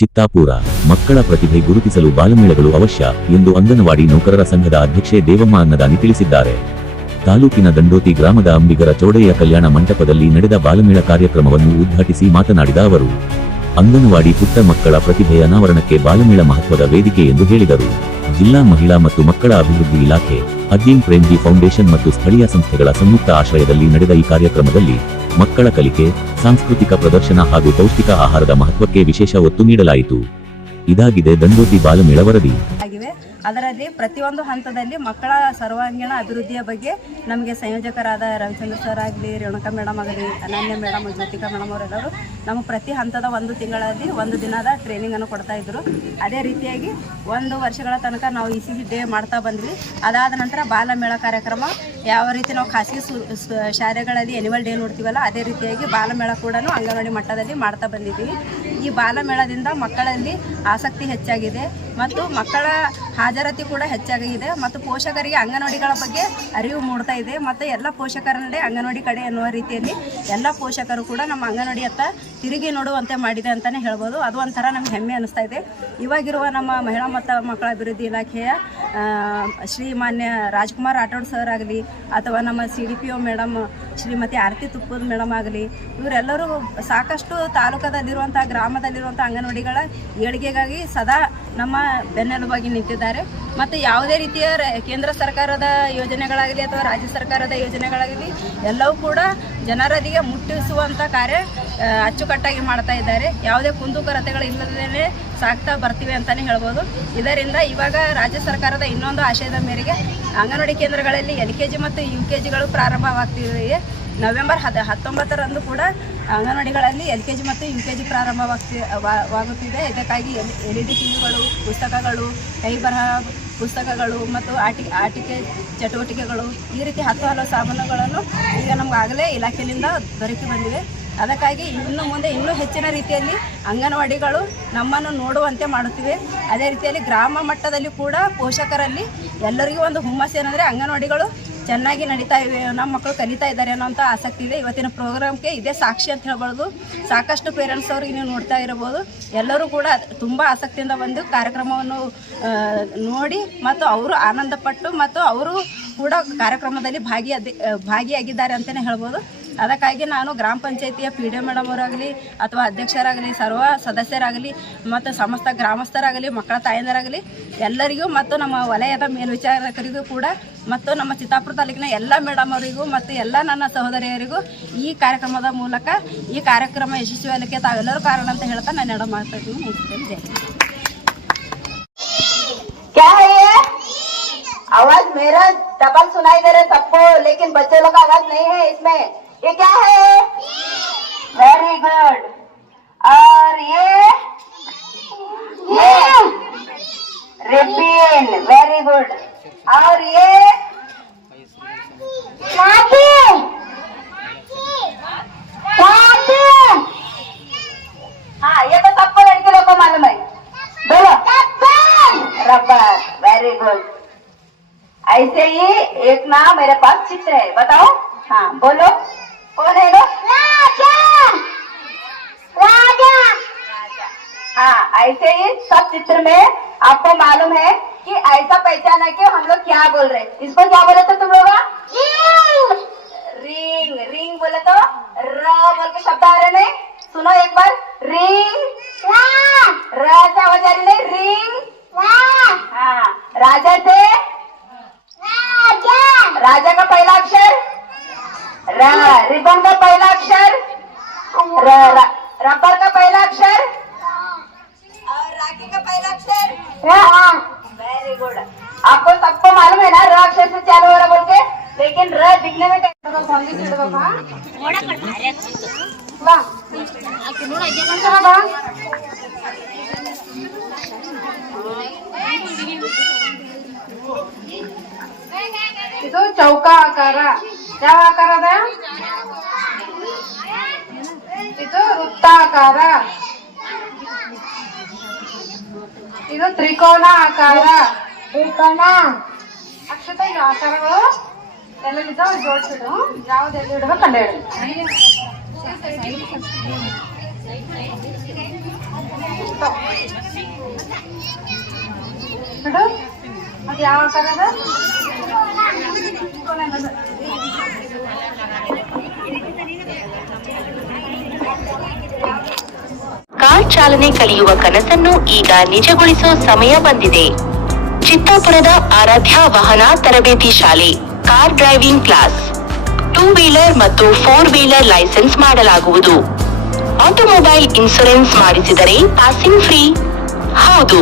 ಚಿತ್ತಾಪುರ ಮಕ್ಕಳ ಪ್ರತಿಭೆ ಗುರುತಿಸಲು ಬಾಲಮೇಳಗಳು ಅವಶ್ಯ ಎಂದು ಅಂಗನವಾಡಿ ನೌಕರರ ಸಂಘದ ಅಧ್ಯಕ್ಷೆ ದೇವಮ್ಮ ಅನ್ನದಾನಿ ತಿಳಿಸಿದ್ದಾರೆ. ತಾಲೂಕಿನ ದಂಡೋತಿ ಗ್ರಾಮದ ಅಂಬಿಗರ ಚೌಡಯ್ಯ ಕಲ್ಯಾಣ ಮಂಟಪದಲ್ಲಿ ನಡೆದ ಬಾಲಮೇಳ ಕಾರ್ಯಕ್ರಮವನ್ನು ಉದ್ಘಾಟಿಸಿ ಮಾತನಾಡಿದ ಅವರು, ಅಂಗನವಾಡಿ ಪುಟ್ಟ ಮಕ್ಕಳ ಪ್ರತಿಭೆಯ ಅನಾವರಣಕ್ಕೆ ಬಾಲಮೇಳ ಮಹತ್ವದ ವೇದಿಕೆ ಎಂದು ಹೇಳಿದರು. ಜಿಲ್ಲಾ ಮಹಿಳಾ ಮತ್ತು ಮಕ್ಕಳ ಅಭಿವೃದ್ಧಿ ಇಲಾಖೆ, ಅಗ್ಯನ್ ಪ್ರೇಮ್ಜಿ ಫೌಂಡೇಶನ್ ಮತ್ತು ಸ್ಥಳೀಯ ಸಂಸ್ಥೆಗಳ ಸಂಯುಕ್ತ ಆಶ್ರಯದಲ್ಲಿ ನಡೆದ ಈ ಕಾರ್ಯಕ್ರಮದಲ್ಲಿ ಮಕ್ಕಳ ಕಲಿಕೆ, ಸಾಂಸ್ಕೃತಿಕ ಪ್ರದರ್ಶನ ಹಾಗೂ ಪೌಷ್ಟಿಕ ಆಹಾರದ ಮಹತ್ವಕ್ಕೆ ವಿಶೇಷ ಒತ್ತು ನೀಡಲಾಯಿತು. ಇದಾಗಿದೆ ದಂಡೋತಿ ಬಾಲಮೇಳ ವರದಿ. ಅದರಲ್ಲಿ ಪ್ರತಿಯೊಂದು ಹಂತದಲ್ಲಿ ಮಕ್ಕಳ ಸರ್ವಾಂಗೀಣ ಅಭಿವೃದ್ಧಿಯ ಬಗ್ಗೆ ನಮಗೆ ಸಂಯೋಜಕರಾದ ರವಿಚಂದ್ರ ಸರ್ ಆಗಲಿ, ರೇಣುಕಾ ಮೇಡಮ್ ಆಗಲಿ, ಅನನ್ಯ ಮೇಡಮ್, ಜ್ಯೋತಿಕಾ ಮೇಡಮ್ ಅವರೆಲ್ಲರೂ ನಮಗೆ ಪ್ರತಿ ಹಂತದ ಒಂದು ತಿಂಗಳಲ್ಲಿ ಒಂದು ದಿನದ ಟ್ರೈನಿಂಗನ್ನು ಕೊಡ್ತಾ ಇದ್ರು. ಅದೇ ರೀತಿಯಾಗಿ 1 ವರ್ಷಗಳ ತನಕ ನಾವು ECG ಡೇ ಮಾಡ್ತಾ ಬಂದ್ವಿ. ಅದಾದ ನಂತರ ಬಾಲಮೇಳ ಕಾರ್ಯಕ್ರಮ ಯಾವ ರೀತಿ ನಾವು ಖಾಸಗಿ ಶಾಲೆಗಳಲ್ಲಿ ಆ್ಯನಿವಲ್ ಡೇ ನೋಡ್ತೀವಲ್ಲ, ಅದೇ ರೀತಿಯಾಗಿ ಬಾಲಮೇಳ ಕೂಡ ಅಂಗನವಾಡಿ ಮಟ್ಟದಲ್ಲಿ ಮಾಡ್ತಾ ಬಂದಿದ್ದೀವಿ. ಈ ಬಾಲಮೇಳದಿಂದ ಮಕ್ಕಳಲ್ಲಿ ಆಸಕ್ತಿ ಹೆಚ್ಚಾಗಿದೆ ಮತ್ತು ಮಕ್ಕಳ ಹಾಜರಾತಿ ಕೂಡ ಹೆಚ್ಚಾಗಿದೆ ಮತ್ತು ಪೋಷಕರಿಗೆ ಅಂಗನವಾಡಿಗಳ ಬಗ್ಗೆ ಅರಿವು ಮೂಡ್ತಾ ಇದೆ ಮತ್ತು ಎಲ್ಲ ಪೋಷಕರನ್ನೇ ಅಂಗನವಾಡಿ ಕಡೆ ಎನ್ನುವ ರೀತಿಯಲ್ಲಿ ಎಲ್ಲ ಪೋಷಕರು ಕೂಡ ನಮ್ಮ ಅಂಗನವಾಡಿಯತ್ತ ತಿರುಗಿ ನೋಡುವಂತೆ ಮಾಡಿದೆ ಅಂತಲೇ ಹೇಳ್ಬೋದು. ಅದು ಒಂಥರ ನಮ್ಗೆ ಹೆಮ್ಮೆ ಅನ್ನಿಸ್ತಾ ಇದೆ. ಇವಾಗಿರುವ ನಮ್ಮ ಮಹಿಳಾ ಮತ್ತು ಮಕ್ಕಳ ಅಭಿವೃದ್ಧಿ ಇಲಾಖೆಯ ಶ್ರೀಮಾನ್ಯ ರಾಜ್ಕುಮಾರ್ ರಾಠೋಡ್ ಸರ್ ಆಗಲಿ ಅಥವಾ ನಮ್ಮ CDPO ಮೇಡಮ್ ಶ್ರೀಮತಿ ಆರತಿ ತುಪ್ಪದ ಮೇಡಮ್ ಆಗಲಿ, ಇವರೆಲ್ಲರೂ ಸಾಕಷ್ಟು ತಾಲೂಕದಲ್ಲಿರುವಂಥ ಗ್ರಾಮದಲ್ಲಿರುವಂಥ ಅಂಗನವಾಡಿಗಳ ಏಳಿಗೆಗಾಗಿ ಸದಾ ನಮ್ಮ ಬೆನ್ನೆಲುಬಾಗಿ ನಿಂತಿದ್ದಾರೆ. ಮತ್ತು ಯಾವುದೇ ರೀತಿಯ ಕೇಂದ್ರ ಸರ್ಕಾರದ ಯೋಜನೆಗಳಾಗಲಿ ಅಥವಾ ರಾಜ್ಯ ಸರ್ಕಾರದ ಯೋಜನೆಗಳಾಗಲಿ ಎಲ್ಲವೂ ಕೂಡ ಜನರಿಗೆ ಮುಟ್ಟಿಸುವಂಥ ಕಾರ್ಯ ಅಚ್ಚುಕಟ್ಟಾಗಿ ಮಾಡ್ತಾ ಇದ್ದಾರೆ. ಯಾವುದೇ ಕುಂದುಕೊರತೆಗಳಿಲ್ಲದೇ ಸಾಕ್ತಾ ಬರ್ತೀವಿ ಅಂತಲೇ ಹೇಳ್ಬೋದು. ಇದರಿಂದ ಇವಾಗ ರಾಜ್ಯ ಸರ್ಕಾರದ ಇನ್ನೊಂದು ಆಶಯದ ಮೇರೆಗೆ ಅಂಗನವಾಡಿ ಕೇಂದ್ರಗಳಲ್ಲಿ LKG ಮತ್ತು UKGಗಳು ಪ್ರಾರಂಭವಾಗ್ತಿವೆ. ನವೆಂಬರ್ 19ರಂದು ಕೂಡ ಅಂಗನವಾಡಿಗಳಲ್ಲಿ LKG ಮತ್ತು UKG ಪ್ರಾರಂಭವಾಗುತ್ತಿದೆ. ಇದಕ್ಕಾಗಿ LED TVಗಳು, ಪುಸ್ತಕಗಳು, ಕೈ ಬರಹ ಪುಸ್ತಕಗಳು ಮತ್ತು ಆಟಿಕೆ ಚಟುವಟಿಕೆಗಳು ಈ ರೀತಿ ಹಲವು ಸಾಮಾನುಗಳನ್ನು ಈಗ ನಮಗಾಗಲೇ ಇಲಾಖೆಯಿಂದ ದೊರಕಿ ಬಂದಿವೆ. ಅದಕ್ಕಾಗಿ ಇನ್ನು ಮುಂದೆ ಇನ್ನೂ ಹೆಚ್ಚಿನ ರೀತಿಯಲ್ಲಿ ಅಂಗನವಾಡಿಗಳು ನಮ್ಮನ್ನು ನೋಡುವಂತೆ ಮಾಡುತ್ತಿವೆ. ಅದೇ ರೀತಿಯಲ್ಲಿ ಗ್ರಾಮ ಮಟ್ಟದಲ್ಲಿ ಕೂಡ ಪೋಷಕರಲ್ಲಿ ಎಲ್ಲರಿಗೂ ಒಂದು ಹುಮ್ಮಸ್ಸು ಏನಂದರೆ ಅಂಗನವಾಡಿಗಳು ಚೆನ್ನಾಗಿ ನಡೀತಾ ಇವೆ, ನಮ್ಮ ಮಕ್ಕಳು ಕಲಿತಾ ಇದ್ದಾರೆ ಅನ್ನೋಂಥ ಆಸಕ್ತಿ ಇದೆ. ಇವತ್ತಿನ ಪ್ರೋಗ್ರಾಮ್ಗೆ ಇದೇ ಸಾಕ್ಷಿ ಅಂತ ಹೇಳ್ಬೋದು. ಸಾಕಷ್ಟು ಪೇರೆಂಟ್ಸ್ ಅವ್ರಿಗೆ ನೀವು ನೋಡ್ತಾ ಇರಬಹುದು. ಎಲ್ಲರೂ ಕೂಡ ತುಂಬ ಆಸಕ್ತಿಯಿಂದ ಬಂದು ಕಾರ್ಯಕ್ರಮವನ್ನು ನೋಡಿ ಮತ್ತು ಅವರು ಆನಂದಪಟ್ಟು ಮತ್ತು ಅವರು ಕೂಡ ಕಾರ್ಯಕ್ರಮದಲ್ಲಿ ಭಾಗಿಯಾಗಿದ್ದಾರೆ ಅಂತಲೇ ಹೇಳ್ಬೋದು. ಅದಕ್ಕಾಗಿ ನಾನು ಗ್ರಾಮ ಪಂಚಾಯಿತಿಯ PDO ಮೇಡಮ್ ಅವರಾಗಲಿ ಅಥವಾ ಅಧ್ಯಕ್ಷರಾಗಲಿ, ಸರ್ವ ಸದಸ್ಯರಾಗಲಿ ಮತ್ತು ಸಮಸ್ತ ಗ್ರಾಮಸ್ಥರಾಗಲಿ, ಮಕ್ಕಳ ತಾಯಂದರಾಗಲಿ ಎಲ್ಲರಿಗೂ ಮತ್ತು ನಮ್ಮ ವಲಯದ ಮೇಲ್ವಿಚಾರಕರಿಗೂ ಕೂಡ ಮತ್ತು ನಮ್ಮ ಚಿತ್ತಾಪುರ ತಾಲೂಕಿನ ಎಲ್ಲ ಮೇಡಮ್ ಅವರಿಗೂ ಮತ್ತು ಎಲ್ಲ ನನ್ನ ಸಹೋದರಿಯರಿಗೂ ಈ ಕಾರ್ಯಕ್ರಮದ ಮೂಲಕ ಈ ಕಾರ್ಯಕ್ರಮ ಯಶಸ್ವಿಯಾಗಲಿಕ್ಕೆ ತಾವೆಲ್ಲರೂ ಕಾರಣ ಅಂತ ಹೇಳ್ತಾ ನಾನು ಎರಡು ಮಾತಾಡ್ತೀನಿ, ಮುಗಿಸ್ತೇನೆ. आवाज मेरा डबल सुनाई दे रहा है सबको, लेकिन बच्चे लोग का आवाज नहीं है इसमें. ये क्या है? Very good. और ये रिबिन, वेरी गुड. और ये हाँ, ये तो सबको लड़के लोग को मालूम है. बोलो रबर, वेरी गुड. ऐसे ही एक ना मेरे पास चित्र है, बताओ. हाँ बोलो, कौन है वो? राजा. राजा. हाँ, ऐसे ही सब चित्र में आपको मालूम है कि ऐसा पहचाना कि हम लोग क्या बोल रहे. इसको क्या बोले थे तुम लोग? रिंग. रिंग बोले तो र बोल के शब्द आ रहे नहीं. सुनो एक बार, रिंग. र से आवाज आ रही नहीं, रिंग. हाँ, राजा से राजा का पहला अक्षर र, रिबन का पहला अक्षर र, रबर का पहला अक्षर और राखी का पहला अक्षर वेरी गुड. आपको सबको मालूम है ना र अक्षर से चालू हो रहा बोल के, लेकिन र दिखने में ಇದು ಚೌಕ ಆಕಾರ. ಯಾವ ಆಕಾರ ಅದ? ಇದು ವೃತ್ತಾಕಾರ. ಇದು ತ್ರಿಕೋನ ಆಕಾರ. ತ್ರಿಕೋನ ಅಕ್ಷತ ಈ ಆಕಾರಗಳು ಎಲ್ಲೆಲ್ಲಿದ್ದಾವ ಜೋಡಿಸಿಡು. ಯಾವ್ದು ಎಲ್ಲಿ ಇಡಬೇಕು ಅಲ್ಲೇ ಇಡು. ಅದು ಯಾವ ಆಕಾರ ಅದ? ಕಾರ್ ಚಾಲನೆ ಕಲಿಯುವ ಕನಸನ್ನು ಈಗ ನಿಜಗೊಳಿಸುವ ಸಮಯ ಬಂದಿದೆ. ಚಿತ್ತಾಪುರದ ಆರಾಧ್ಯ ವಾಹನ ತರಬೇತಿ ಶಾಲೆ ಕಾರ್ ಡ್ರೈವಿಂಗ್ ಕ್ಲಾಸ್ 2 ವೀಲರ್ ಮತ್ತು 4 ವೀಲರ್ ಲೈಸೆನ್ಸ್ ಮಾಡಲಾಗುವುದು. ಆಟೋಮೊಬೈಲ್ ಇನ್ಶೂರೆನ್ಸ್ ಮಾಡಿಸಿದರೆ ಪಾಸಿಂಗ್ ಫ್ರೀ. ಹೌದು,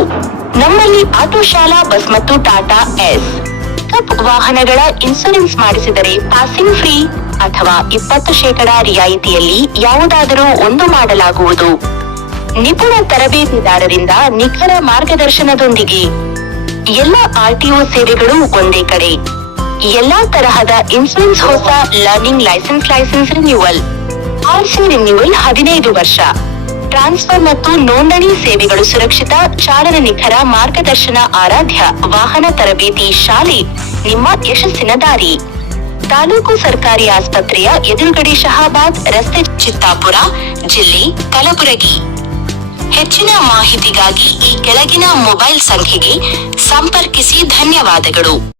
ನಮ್ಮಲ್ಲಿ ಆಟೋ ಶಾಲಾ ಬಸ್ ಮತ್ತು ಟಾಟಾ ಎಸ್ ಪಿಕಪ್ ವಾಹನಗಳ ಇನ್ಶೂರೆನ್ಸ್ ಮಾಡಿಸಿದರೆ ಪಾಸಿಂಗ್ ಫ್ರೀ ಅಥವಾ 20% ರಿಯಾಯಿತಿಯಲ್ಲಿ ಯಾವುದಾದರೂ ಒಂದು ಮಾಡಲಾಗುವುದು. ನಿಪುಣ ತರಬೇತಿದಾರರಿಂದ ನಿಖರ ಮಾರ್ಗದರ್ಶನದೊಂದಿಗೆ ಎಲ್ಲ ಆರ್ಟಿಒ ಸೇವೆಗಳು ಒಂದೇ ಕಡೆ. ಎಲ್ಲಾ ತರಹದ ಇನ್ಶೂರೆನ್ಸ್, ಹೊಸ learning licence renewal, RC renewal 15 ವರ್ಷ, ಟ್ರಾನ್ಸ್ಫರ್ ಮತ್ತು ನೋಂದಣಿ ಸೇವೆಗಳು ಸುರಕ್ಷಿತ, ಚಾಲನ ನಿಖರ ಮಾರ್ಗದರ್ಶನ. ಆರಾಧ್ಯ ವಾಹನ ತರಬೇತಿ ಶಾಲೆ ನಿಮ್ಮ ಯಶಸ್ಸಿನ ದಾರಿ. ತಾಲೂಕು ಸರ್ಕಾರಿ ಆಸ್ಪತ್ರೆಯ ಎದುರುಗಡೆ, ಶಹಾಬಾದ್ ರಸ್ತೆ, ಚಿತ್ತಾಪುರ, ಜಿಲ್ಲೆ ಕಲಬುರಗಿ. ಹೆಚ್ಚಿನ ಮಾಹಿತಿಗಾಗಿ ಈ ಕೆಳಗಿನ ಮೊಬೈಲ್ ಸಂಖ್ಯೆಗೆ ಸಂಪರ್ಕಿಸಿ. ಧನ್ಯವಾದಗಳು.